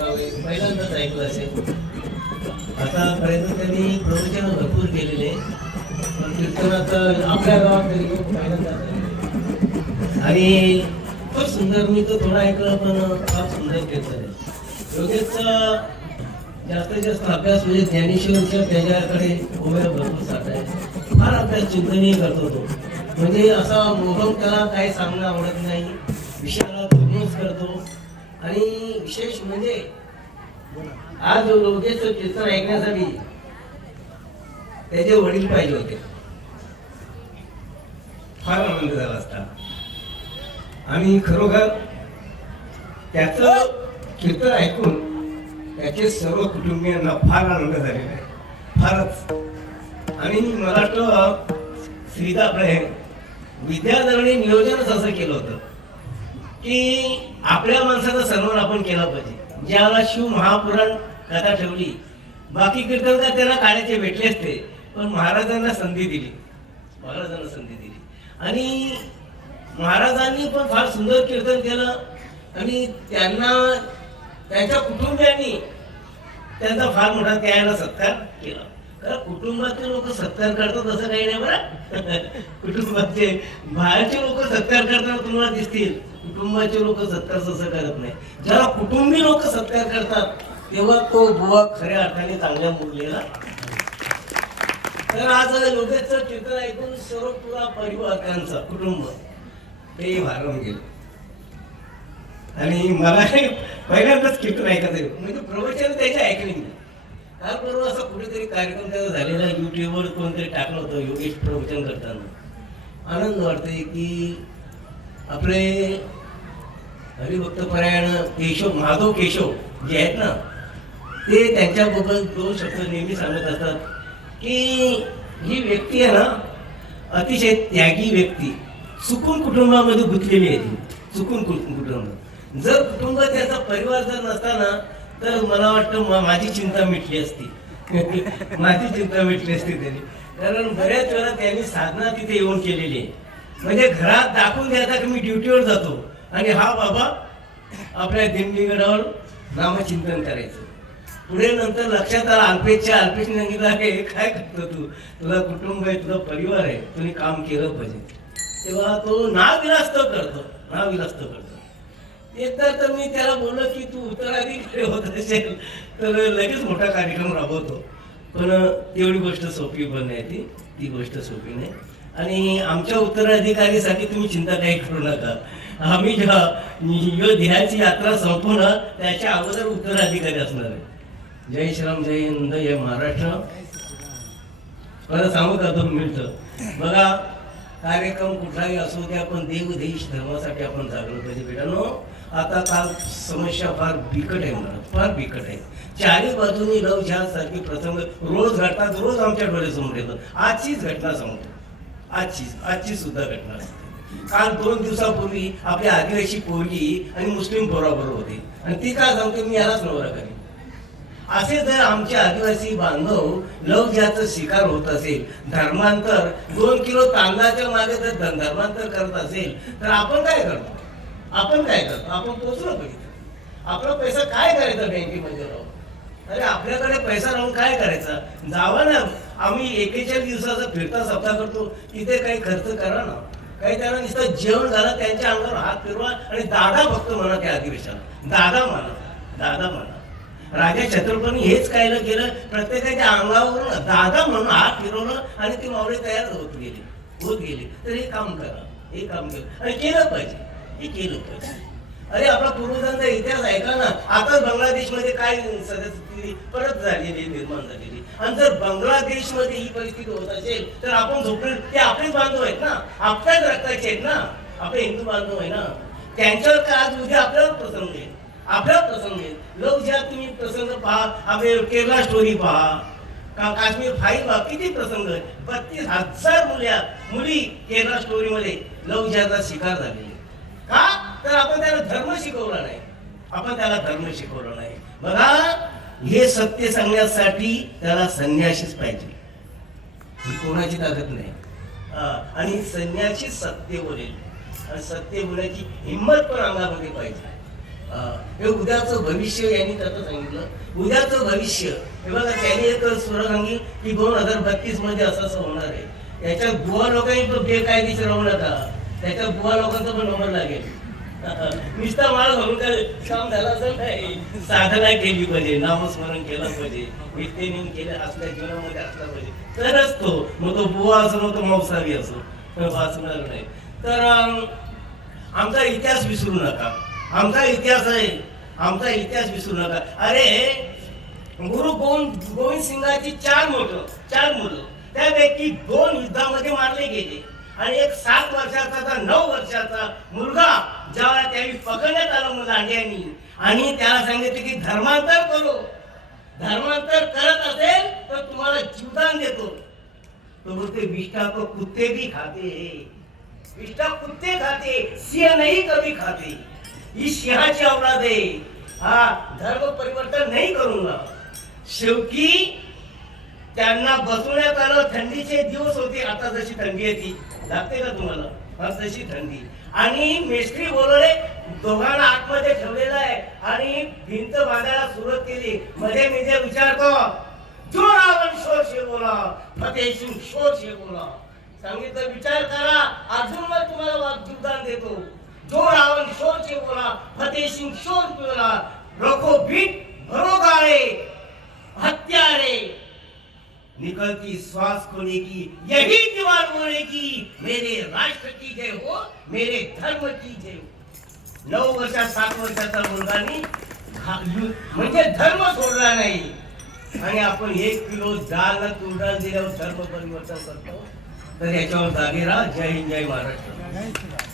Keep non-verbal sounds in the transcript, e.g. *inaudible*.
असावे पहिल्यांदाच ऐकलं असेल. आतापर्यंत त्यांनी प्रवचन भरपूर केलेले पण कीर्तनाचं आपल्या गावात तरी पहिल्यांदाच ऐकलं. आणि खूप सुंदर मी तो थोडा ऐकलं पण फार सुंदर कीर्तन आहे. योगेशचा जास्तीत जास्त अभ्यास म्हणजे ज्ञानेश्वरच्या त्याच्याकडे उमेद भरपूर साठा आहे. फार अभ्यास चिंतनही करतो तो. म्हणजे असा मोहम त्याला काही सांगणं आवडत नाही. विषयाला करतो. आणि विशेष म्हणजे आज लोकेश कीर्तन ऐकण्यासाठी त्याचे वडील पाहिजे होते. फार आनंद झाला असता. आणि खरोखर त्याचं कीर्तन ऐकून त्याचे सर्व कुटुंबियांना फार आनंद झालेला आहे. फारच. आणि मला वाटतं श्रीदाकडे विद्याधरणी नियोजनच असं केलं होतं. की आपल्या माणसाचा सन्मान आपण केला पाहिजे. ज्याला शिव महापुराण कथा ठेवली. बाकी कीर्तनकार त्यांना काढायचे भेटले असते पण महाराजांना संधी दिली. महाराजांना संधी दिली. आणि महाराजांनी पण फार सुंदर कीर्तन केलं. आणि त्यांना त्यांच्या कुटुंबियांनी त्यांचा फार मोठा त्याला सत्कार केला. कारण कुटुंबातले लोक सत्कार करतात असं काही नाही बरं. *laughs* कुटुंबातले बाहेरचे लोक सत्कार करताना तुम्हाला दिसतील. कुटुंबाचे लोक सत्कार तसं करत नाही. ज्याला कुटुंबी लोक सत्कार करतात तेव्हा तो बुवा खऱ्या अर्थाने चांगल्या मुरलेला तर आज योगेशचं चित्र ऐकून सर्व पुरा परिवार त्यांचा कुटुंब ते भारून गेलं. आणि मला पहिल्यांदाच कीर्तन ऐकायचं म्हणजे प्रवचन त्याच्या ऐकले मी काल परवा असा कुठेतरी कार्यक्रम त्याचा झालेला युट्यूबवर कोणतरी टाकलं होतं योगेश प्रवचन करताना. आनंद वाटतोय की आपले हरिभक्त परायण केशव माधव केशव जे आहेत ना ते त्यांच्याबद्दल दोन शब्द नेहमी सांगत असतात की ही व्यक्ती आहे ना अतिशय त्यागी व्यक्ती. चुकून कुटुंबामध्ये गुंतलेली आहे ती. चुकून कुटुंब जर कुटुंब त्याचा परिवार जर नसताना तर मला वाटतं मा- माझी चिंता मिटली असती. *laughs* माझी चिंता मिटली असती त्यांनी कारण बऱ्याच वेळा त्यांनी साधना तिथे येऊन केलेली आहे. म्हणजे घरात दाखवून द्यायचा की मी ड्युटीवर जातो. आणि हा बाबा आपल्या दिंडीगडावर नामचिंतन करायचं. पुढे नंतर लक्षात आलं अल्पेशच्या अल्पेश सांगितलं आहे काय करतो तू? तुला कुटुंब आहे तुझा परिवार आहे तुम्ही काम केलं पाहिजे. तेव्हा तो नाविलास्त करतो नाविलास्त करतो. एकदा तर मी त्याला बोललो की तू उत्तराधिकारी होत असेल तर लगेच मोठा कार्यक्रम राबवतो. पण तेवढी गोष्ट सोपी पण नाही ती. ती गोष्ट सोपी नाही. आणि आमच्या उत्तराधिकारीसाठी तुम्ही चिंता काही करू नका. आम्ही जेव्हा यात्रा संपवणार त्याच्या अगोदर उत्तराधिकारी असणार आहे जय श्रीराम जय हिंद जय महाराष्ट्र. मला सांगू का दोन मिनिटं? बघा कार्यक्रम कुठलाही असू द्या पण देव देश धर्मासाठी आपण जागलं पाहिजे बेटानो. आता काल समस्या फार बिकट आहे मला फार बिकट आहे. चारी बाजूनी लव सारखी प्रसंग रोज घडतात रोज आमच्या डोळ्यासमोर येतात आजचीच घटना सांगतो आजचीच आजची सुद्धा घटना असते काल दोन दिवसापूर्वी आपल्या आदिवासी पोरगी आणि मुस्लिम पोराबरोबर होते. आणि ती काय सांगते मी यालाच नवरा करेन. असे जर आमचे आदिवासी बांधव लव ज्याचं शिकार होत असेल धर्मांतर दोन किलो तांदळाच्या मागे जर धर्मांतर करत असेल तर आपण काय करतो? आपण काय करतो? आपण पोचलो पाहिजे आपला पैसा काय करायचा बँकेमध्ये राहून? अरे आपल्याकडे पैसा राहून काय करायचा? जावा ना. आम्ही एकेचाळीस दिवसाचा फिरता सप्ताह करतो. तिथे काही खर्च करा ना. काही त्यांना नुसतं जेवण झालं त्यांच्या अंगावर हात फिरवा आणि दादा भक्त म्हणा त्या अधिवेशनात. दादा म्हणा दादा म्हणा. राजा छत्रपती हेच कायला केलं प्रत्येकाच्या अंगावरून दादा म्हणून हात फिरवलं आणि ती मावळे तयार होत गेली. होत गेली. तर हे काम करा. हे काम केलं आणि केलं पाहिजे. हे केलं पाहिजे. अरे आपला पूर्वजांचा इतिहास ऐका ना. आता बांगलादेशमध्ये काय सद्यस्थिती परत झालेली निर्माण झालेली. आणि जर बांगलादेशमध्ये ही परिस्थिती होत असेल तर आपण झोपले ते आपलेच बांधव आहेत ना. आपल्याच रक्ताचे आहेत ना. आपले हिंदू बांधव आहे ना. त्यांच्यावर काय आज उद्या आपल्याला प्रसंग येईल आपल्याला प्रसंग येईल लोक ज्या तुम्ही प्रसंग पहा आपले केरला स्टोरी पहा. का काश्मीर फाईल पहा. किती प्रसंग आहे बत्तीस हजार मुल्या मुली केरला स्टोरीमध्ये लव ज्याचा शिकार झालेली का? तर आपण त्याला धर्म शिकवला नाही. आपण त्याला धर्म शिकवला नाही. बघा हे सत्य सांगण्यासाठी त्याला संन्याशीच पाहिजे. ही कोणाची ताकद नाही. हा, आणि संन्याशी सत्य बोलेल. आणि सत्य बोलायची हिंमत पण अंगामध्ये पाहिजे. हे उद्याचं भविष्य यांनी त्याचं सांगितलं. उद्याचं भविष्य हे बघा त्यांनी एक सुर सांगितली की दोन हजार बत्तीसमध्ये असं असं होणार आहे. याच्यात बुवा लोकांनी तो बेकायदेशीर राहून नका. त्याच्यात बुवा लोकांचा पण नंबर लागेल. निष्ठा माळ घालून काय काम झाला असं नाही साधना केली पाहिजे नामस्मरण केलं पाहिजे नित्यनेम केलं असल्या जीवनामध्ये असला पाहिजे. तरच तो मग तो बुवा असो मग तो मांसाहारी असो वाचणार नाही. तर आमचा इतिहास विसरू नका. आमचा इतिहास आहे आमचा इतिहास विसरू नका. अरे गुरु गोविंद गोविंद सिंगाची चार मोठ चार मुलं त्यापैकी दोन युद्धामध्ये मारले गेले. आणि एक सात वर्षाचा नऊ वर्षाचा मुलगा जेव्हा त्यावेळी पकडण्यात आलं मग अंड्यांनी आणि त्याला सांगितले की धर्मांतर करो. धर्मांतर करत असेल तर तुम्हाला जीवदान देतो. तो बोलते विष्ठा को कुत्ते भी खाते. हैं विष्ठा कुत्ते खाते सिंह नहीं कभी खाते. ही सिंहाची औलाद आहे. हा धर्म परिवर्तन नाही करूंगा शेवटी त्यांना बसवण्यात आलं थंडीचे दिवस होते आता जशी थंडी येते लागते का तुम्हाला? तशी थंडी आणि मिस्त्री बोलवले दोघांना आतमध्ये ठेवलेलं आहे. आणि भिंत बांधायला सुरुवात केली. मध्ये मध्ये विचारतो जो रावण शोर शे बोला. फतेह सिंग शोर शे बोला. सांगितलं विचार करा अजून मग तुम्हाला वाद देतो. जो रावण शोर शे बोला. फतेह सिंग शोर बोला रोको बीट भरोगा निकलती श्वास खोने की यही दीवार बोले की मेरे राष्ट्र की जय हो मेरे धर्म की जय हो। नऊ वर्षा सात वर्षाचा मुलगानी खा- म्हणजे धर्म सोडला नाही। आणि आपण एक किलो जाल तुरडाल दिल्यावर धर्म परिवर्तन करतो तर याच्यावर जागे राहा जय हिंद जय महाराष्ट्र।